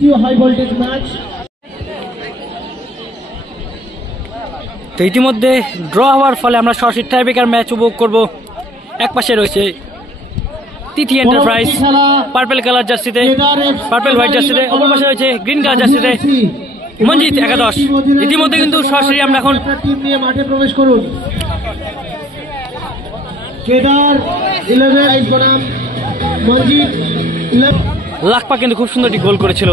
দ্বিতীয় high voltage match. তো ইতিমধ্যে ড্র হওয়ার ফলে আমরা সরাসরি টাইব্রেকার ম্যাচ উপভোগ করব। এক পাশে রয়েছে তিথি এন্টারপ্রাইজ পার্পল কালার জার্সিতে, পার্পল হোয়াইট জার্সিতে, অপর পাশে রয়েছে গ্রিন কালার জার্সিতে মঞ্জিত একাদশ। ইতিমধ্যে কিন্তু সরাসরি আমরা এখন টিম নিয়ে মাঠে প্রবেশ করুন। কেদার 11 বনাম মঞ্জিত। লাকপা কিন্তু খুব সুন্দর একটি গোল করেছিল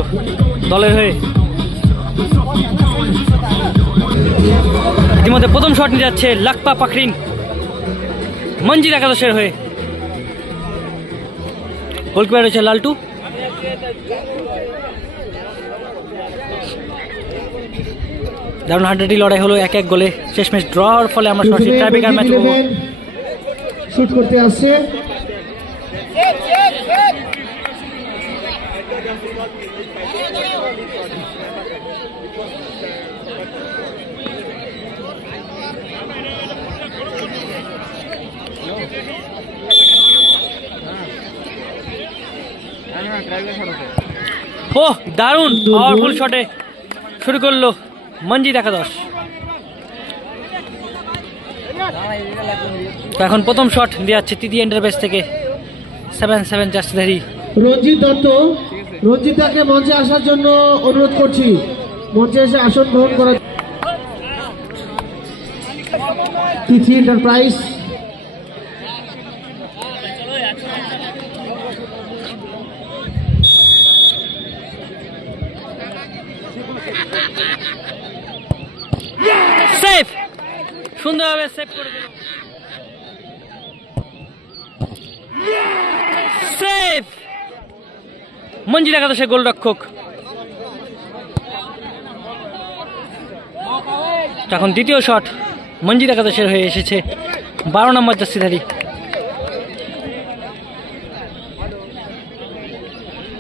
দলের হয়ে। ইতিমধ্যে প্রথম শট নিয়ে যাচ্ছে লাকপা পাখরিন মঞ্জিত একাদশের হয়ে। গোলকিপার রয়েছে লালটু। দারুণ হাড্ডাহাড্ডি লড়াই হলো, এক এক গোলে শেষমেশ ড্র হওয়ার ফলে আমরা সরাসরি টাইব্রেকার ম্যাচ শুট করতে আসছে। ওহ, দারুণ পাওয়ারফুল শটে শুরু করলো মঞ্জিত একাদশ। এখন প্রথম শট দিয়ে যাচ্ছে তিথি এন্টারপ্রাইজ থেকে 7-7 জার্সিধারী রঞ্জিত দত্ত। রঞ্জিতাকে মঞ্চে আসার জন্য অনুরোধ করছি, মঞ্চে এসে আসন গ্রহণ করা। তিথি এন্টারপ্রাইজ সেভ, সুন্দরভাবে সেভ করে দিল। সেভ মঞ্জিত একাদশের গোলরক্ষক। এখন দ্বিতীয় শট মঞ্জিত একাদশের হয়ে এসেছে 12 নম্বর জার্সিধারী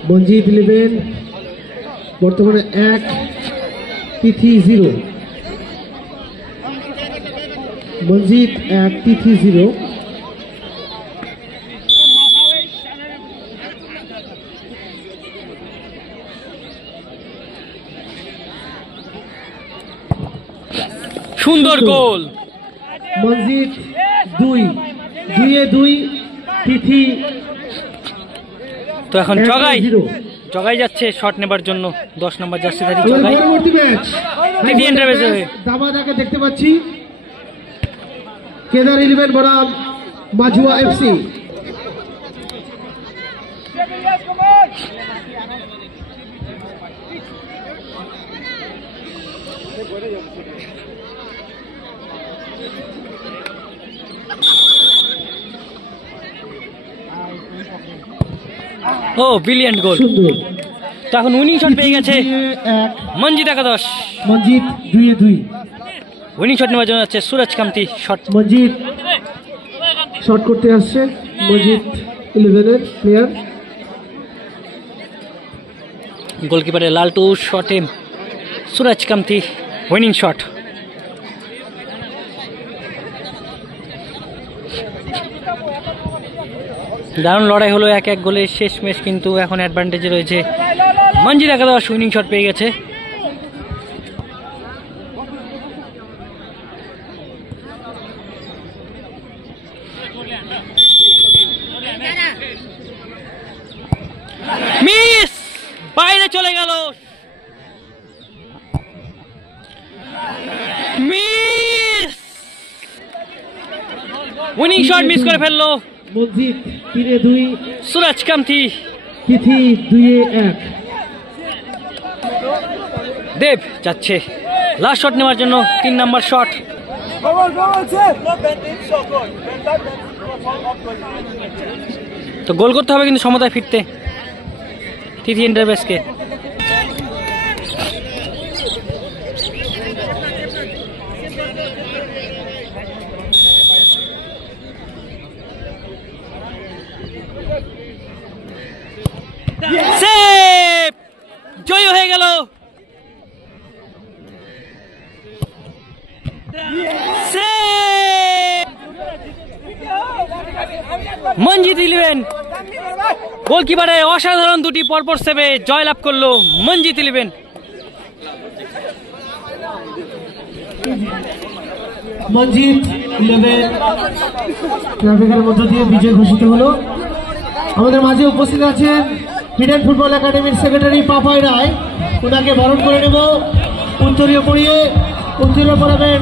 মঞ্জিত 11 বর্তমানে 1, তিথি 0। মঞ্জিত 1, তিথি 0। সুন্দর গোল। মঞ্জিত 2-2 তিথি। তো এখন জগাই যাচ্ছে শট নেবার জন্য 10 নম্বর জার্সিধারী জগাই। পরবর্তী ম্যাচ তিথি এন্টারপ্রাইজ হয়ে দামাদাকে দেখতে পাচ্ছি কেদার 11 বনাম মাঝুয়া এফসি। ও ব্রিলিয়ান্ট গোল। তো এখন উইনিং শট পেয়ে গেছে মঞ্জিত একাদশ। মঞ্জিত 2-2 উইনিং শট নেওয়ার জন্য যাচ্ছে সুরজ কামতি শট। মঞ্জিত শট করতে আসছে, মঞ্জিত 11 প্লেয়ার। গোলকিপারের লালটু শটে সুরজ কামতি উইনিং শট। দারুণ লড়াই হলো, এক এক গোলে শেষমেশ কিন্তু এখন অ্যাডভান্টেজে রয়েছে মঞ্জিত একাদশ। উইনিং শট পেয়ে গেছে। মিস, বাইরে চলে গেল। মিস, উইনিং শট মিস করে ফেললো মঞ্জিত 3-2 সুরজ কামতি। তিথি 2-1। দেব যাচ্ছে লাস্ট শট নেওয়ার জন্য 3 নম্বর শট। তো গোল করতে হবে কিন্তু সমতায় ফিরতে তিথি এন্টারপ্রাইজকে। সেভ, জয় হয়ে গেল। মঞ্জিত 11 গোলকিপারে অসাধারণ দুটি পরপর সেভে জয়লাভ করলো মঞ্জিত ইলেভেন। মঞ্জিত ইলেভেন ট্রাফিকের মধ্য দিয়ে বিজয় ঘোষিত হলো। আমাদের মাঝে উপস্থিত আছেন হিডেন ফুটবল একাডেমির সেক্রেটারি পাপাই রায়, ওনাকে বরণ করে নেব। উত্তরীয় পড়িয়ে উত্তরীয় পড়াবেন